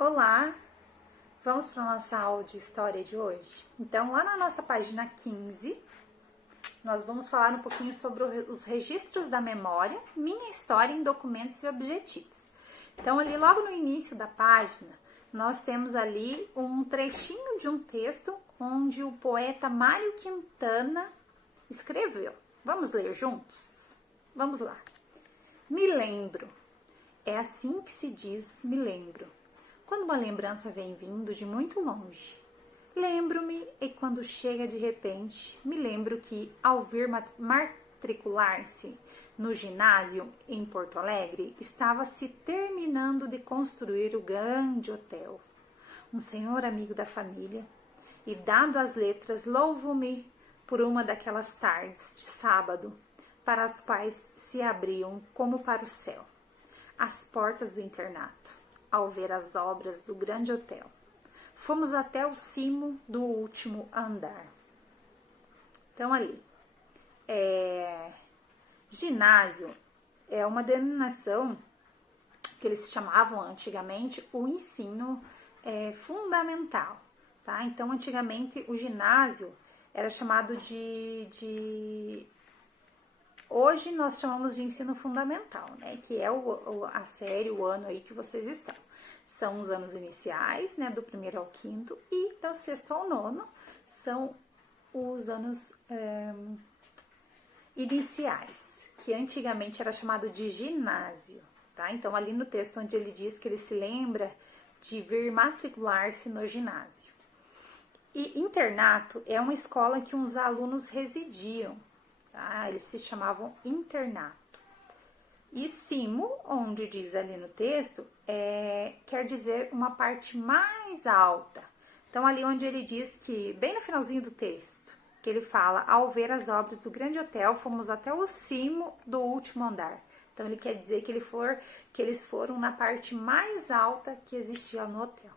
Olá, vamos para a nossa aula de história de hoje? Então, lá na nossa página 15, nós vamos falar um pouquinho sobre os registros da memória, minha história em documentos e objetivos. Então, ali logo no início da página, nós temos ali um trechinho de um texto onde o poeta Mário Quintana escreveu. Vamos ler juntos? Vamos lá. Me lembro. É assim que se diz me lembro. Quando uma lembrança vem vindo de muito longe. Lembro-me e quando chega de repente, me lembro que ao vir matricular-se no ginásio em Porto Alegre, estava se terminando de construir o grande hotel. Um senhor amigo da família, e dado as letras, louvo-me por uma daquelas tardes de sábado, para as quais se abriam como para o céu as portas do internato, ao ver as obras do grande hotel. Fomos até o cimo do último andar. Então, ali, ginásio é uma denominação que eles chamavam antigamente o ensino fundamental, tá? Então, antigamente, o ginásio era chamado Hoje nós chamamos de ensino fundamental, né? Que é a série, o ano aí que vocês estão. São os anos iniciais, né? Do primeiro ao quinto, e do sexto ao nono são os anos iniciais, que antigamente era chamado de ginásio, tá? Então, ali no texto onde ele diz que ele se lembra de vir matricular-se no ginásio. E internato é uma escola que uns alunos residiam, tá? Eles se chamavam internato. E cimo, onde diz ali no texto, quer dizer uma parte mais alta. Então, ali onde ele diz que, bem no finalzinho do texto, que ele fala, ao ver as obras do grande hotel, fomos até o cimo do último andar. Então, ele quer dizer que eles foram na parte mais alta que existia no hotel,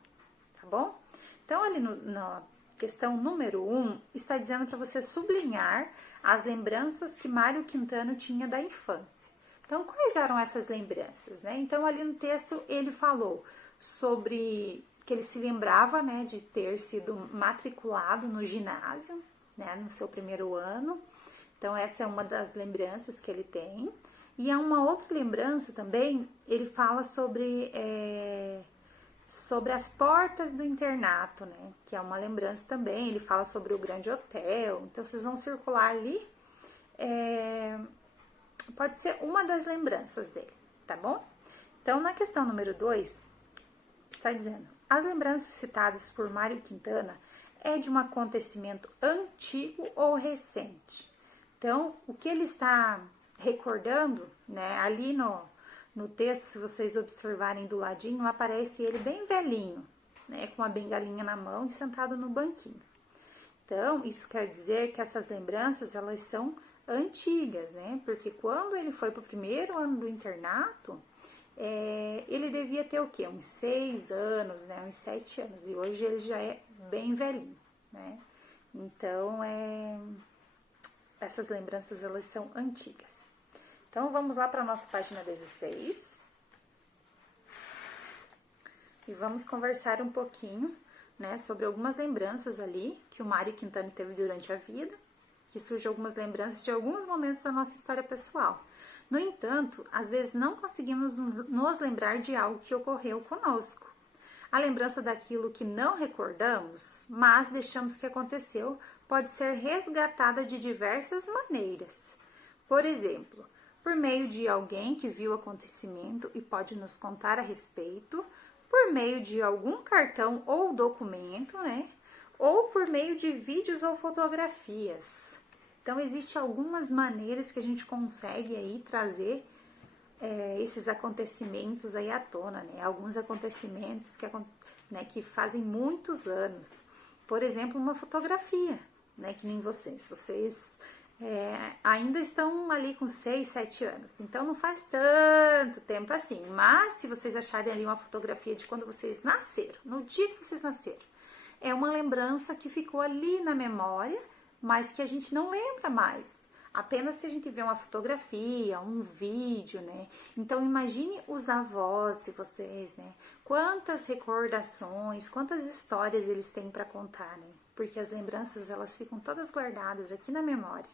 tá bom? Então, ali na questão número 1, está dizendo para você sublinhar as lembranças que Mário Quintana tinha da infância. Então, quais eram essas lembranças, né? Então, ali no texto, ele falou sobre que ele se lembrava, né, de ter sido matriculado no ginásio, né, no seu primeiro ano. Então, essa é uma das lembranças que ele tem. E há uma outra lembrança também, ele fala sobre as portas do internato, né? Que é uma lembrança também. Ele fala sobre o grande hotel. Então, vocês vão circular ali. Pode ser uma das lembranças dele, tá bom? Então, na questão número 2, está dizendo: as lembranças citadas por Mário Quintana é de um acontecimento antigo ou recente. Então, o que ele está recordando, né? Ali no texto, se vocês observarem do ladinho, aparece ele bem velhinho, né, com uma bengalinha na mão e sentado no banquinho. Então, isso quer dizer que essas lembranças, elas são antigas, né? Porque quando ele foi para o primeiro ano do internato, ele devia ter o quê? Uns 6 anos, né? Uns 7 anos. E hoje ele já é bem velhinho, né? Então, essas lembranças, elas são antigas. Então, vamos lá para a nossa página 16 e vamos conversar um pouquinho, né, sobre algumas lembranças ali que o Mário Quintana teve durante a vida, que surgem algumas lembranças de alguns momentos da nossa história pessoal. No entanto, às vezes não conseguimos nos lembrar de algo que ocorreu conosco. A lembrança daquilo que não recordamos, mas deixamos que aconteceu, pode ser resgatada de diversas maneiras. Por exemplo, por meio de alguém que viu o acontecimento e pode nos contar a respeito, por meio de algum cartão ou documento, né? Ou por meio de vídeos ou fotografias. Então, existem algumas maneiras que a gente consegue aí trazer esses acontecimentos aí à tona, né? Alguns acontecimentos que fazem muitos anos. Por exemplo, uma fotografia, né? Que nem vocês. Vocês ainda estão ali com 6, 7 anos. Então, não faz tanto tempo assim. Mas, se vocês acharem ali uma fotografia de quando vocês nasceram, no dia que vocês nasceram, é uma lembrança que ficou ali na memória, mas que a gente não lembra mais. apenas se a gente vê uma fotografia, um vídeo, né? Então imagine os avós de vocês, né? Quantas recordações, quantas histórias eles têm para contar, né? Porque as lembranças, elas ficam todas guardadas aqui na memória.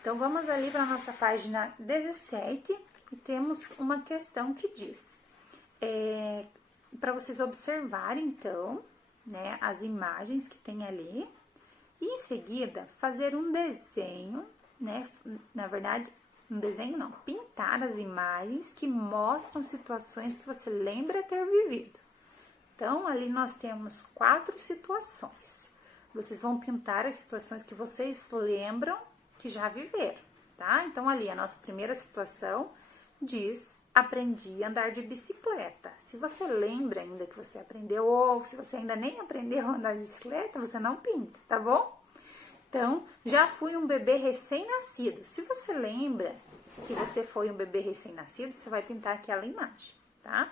Então vamos ali para a nossa página 17 e temos uma questão que diz, para vocês observarem então, né, as imagens que tem ali, e em seguida fazer um desenho, né, na verdade, um desenho não, pintar as imagens que mostram situações que você lembra ter vivido. Então, ali nós temos 4 situações. Vocês vão pintar as situações que vocês lembram que já viveram, tá? Então, ali a nossa primeira situação diz: aprendi a andar de bicicleta. Se você lembra ainda que você aprendeu, ou se você ainda nem aprendeu a andar de bicicleta, você não pinta, tá bom? Então, já fui um bebê recém-nascido. Se você lembra que você foi um bebê recém-nascido, você vai pintar aquela imagem, tá?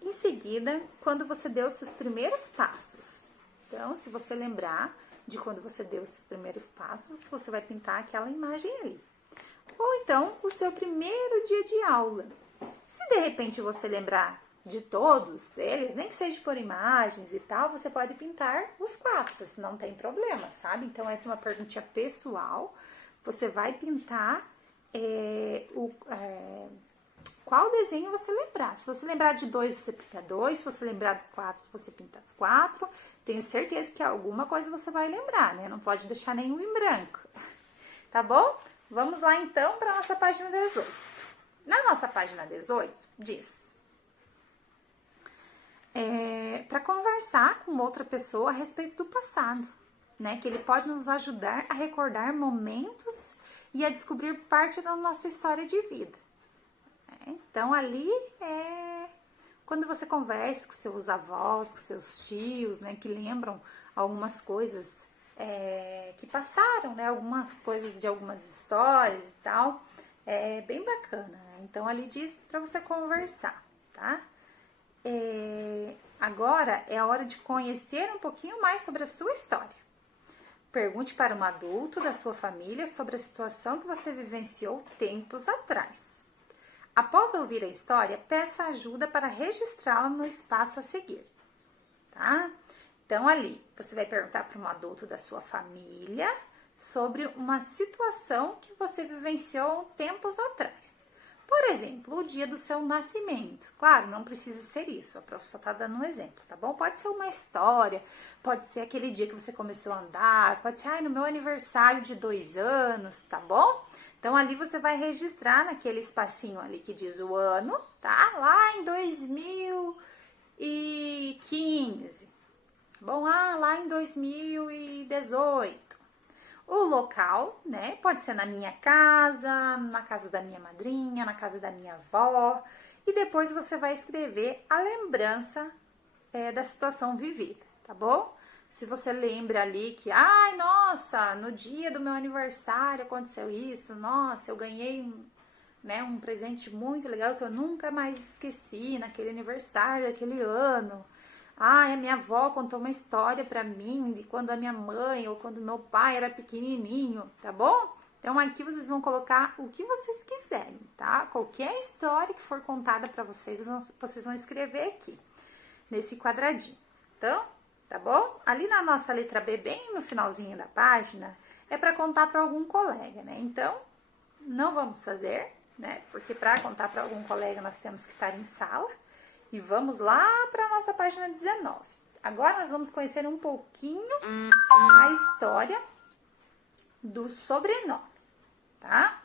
Em seguida, quando você deu os seus primeiros passos. Então, se você lembrar de quando você deu os seus primeiros passos, você vai pintar aquela imagem ali. Ou então, o seu primeiro dia de aula. Se de repente você lembrar de todos eles, nem que seja por imagens e tal, você pode pintar os 4, não tem problema, sabe? Então, essa é uma perguntinha pessoal. Você vai pintar qual desenho você lembrar. Se você lembrar de 2, você pinta 2. Se você lembrar dos 4, você pinta as 4. Tenho certeza que alguma coisa você vai lembrar, né? Não pode deixar nenhum em branco. Tá bom? Vamos lá, então, para a nossa página 18. Na nossa página 18, diz... para conversar com outra pessoa a respeito do passado, né? Que ele pode nos ajudar a recordar momentos e a descobrir parte da nossa história de vida. Então, ali quando você conversa com seus avós, com seus tios, né? Que lembram algumas coisas que passaram, né? Algumas coisas de algumas histórias e tal. É bem bacana, né? Então, ali diz para você conversar, tá? Agora é a hora de conhecer um pouquinho mais sobre a sua história. Pergunte para um adulto da sua família sobre a situação que você vivenciou tempos atrás. Após ouvir a história, peça ajuda para registrá-la no espaço a seguir, tá? Então, ali, você vai perguntar para um adulto da sua família sobre uma situação que você vivenciou tempos atrás. Por exemplo, o dia do seu nascimento. Claro, não precisa ser isso, a professora está dando um exemplo, tá bom? Pode ser uma história, pode ser aquele dia que você começou a andar, pode ser no meu aniversário de 2 anos, tá bom? Então, ali você vai registrar naquele espacinho ali que diz o ano, tá? Lá em 2015, bom? Lá em 2018. O local, né? Pode ser na minha casa, na casa da minha madrinha, na casa da minha avó. E depois você vai escrever a lembrança da situação vivida, tá bom? Se você lembra ali que, ai, nossa, no dia do meu aniversário aconteceu isso, nossa, eu ganhei um presente muito legal que eu nunca mais esqueci naquele aniversário, daquele ano. Ah, a minha avó contou uma história para mim de quando a minha mãe ou quando meu pai era pequenininho, tá bom? Então, aqui vocês vão colocar o que vocês quiserem, tá? Qualquer história que for contada para vocês, vocês vão escrever aqui, nesse quadradinho. Então, tá bom? Ali na nossa letra B, bem no finalzinho da página, é para contar para algum colega, né? Então, não vamos fazer, né? Porque para contar para algum colega, nós temos que estar em sala. E vamos lá para a nossa página 19. Agora nós vamos conhecer um pouquinho a história do sobrenome, tá?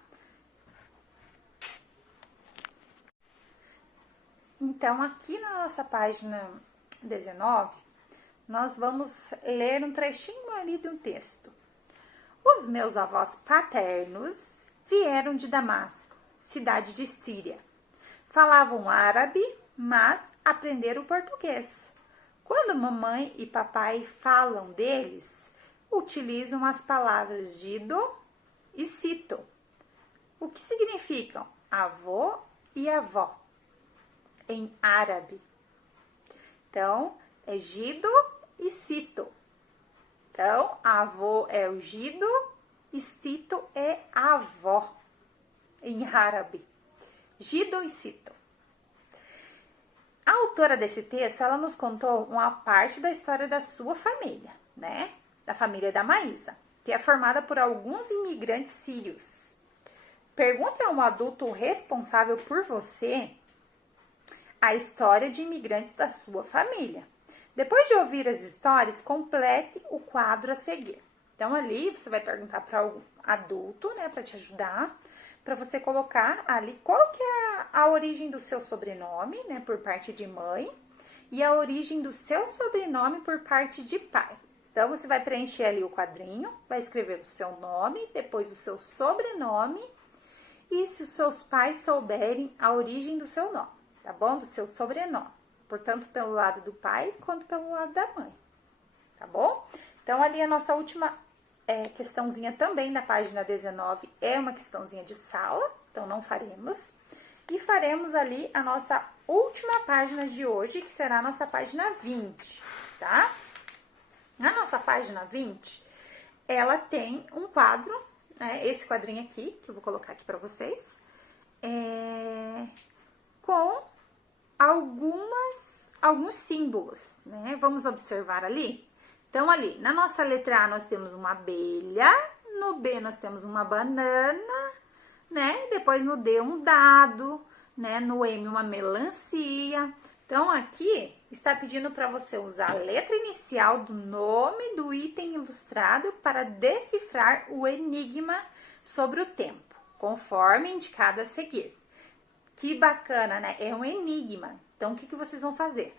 Então, aqui na nossa página 19, nós vamos ler um trechinho ali de um texto. Os meus avós paternos vieram de Damasco, cidade de Síria. Falavam árabe, mas aprenderam português. Quando mamãe e papai falam deles, utilizam as palavras Gido e Cito, o que significam avô e avó em árabe. Então, é Gido e Cito. Então, avô é o Gido e Sito é avó em árabe. Gido e Sito. A autora desse texto, ela nos contou uma parte da história da sua família, né? Da família da Maísa, que é formada por alguns imigrantes sírios. Pergunte a um adulto responsável por você a história de imigrantes da sua família. Depois de ouvir as histórias, complete o quadro a seguir. Então, ali você vai perguntar para algum adulto, né, para te ajudar, para você colocar ali qual que é a origem do seu sobrenome, né, por parte de mãe, e a origem do seu sobrenome por parte de pai. Então, você vai preencher ali o quadrinho, vai escrever o seu nome, depois o seu sobrenome, e se os seus pais souberem a origem do seu nome, tá bom? Do seu sobrenome. Portanto, pelo lado do pai, quanto pelo lado da mãe, tá bom? Então, ali a nossa última questãozinha também na página 19 é uma questãozinha de sala, então não faremos. E faremos ali a nossa última página de hoje, que será a nossa página 20, tá? Na nossa página 20, ela tem um quadro, né? Esse quadrinho aqui, que eu vou colocar aqui para vocês, com alguns símbolos, né? Vamos observar ali? Então, ali, na nossa letra A, nós temos uma abelha, no B, nós temos uma banana, né? Depois, no D, um dado, né? No M, uma melancia. Então, aqui, está pedindo para você usar a letra inicial do nome do item ilustrado para decifrar o enigma sobre o tempo, conforme indicado a seguir. Que bacana, né? É um enigma. Então, o que vocês vão fazer?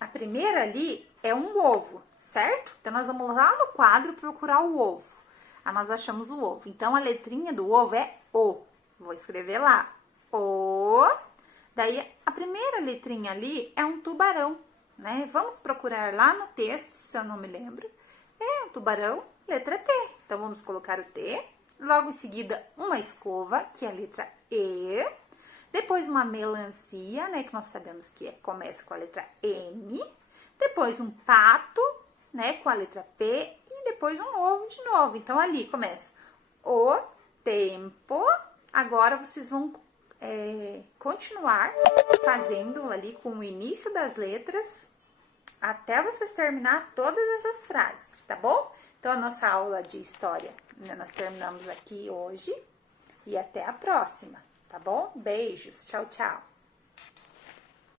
A primeira ali é um ovo, certo? Então, nós vamos lá no quadro procurar o ovo. Aí, nós achamos o ovo. Então, a letrinha do ovo é O. Vou escrever lá. O. Daí, a primeira letrinha ali é um tubarão, né? Vamos procurar lá no texto, se eu não me lembro. É um tubarão, letra T. Então, vamos colocar o T. Logo em seguida, uma escova, que é a letra E. Depois, uma melancia, né? Que nós sabemos que começa com a letra M. Depois, um pato, né? Com a letra P. E depois, um ovo de novo. Então, ali começa o tempo. Agora, vocês vão continuar fazendo ali com o início das letras até vocês terminar todas essas frases, tá bom? Então, a nossa aula de história, né, nós terminamos aqui hoje e até a próxima, tá bom? Beijos, tchau, tchau!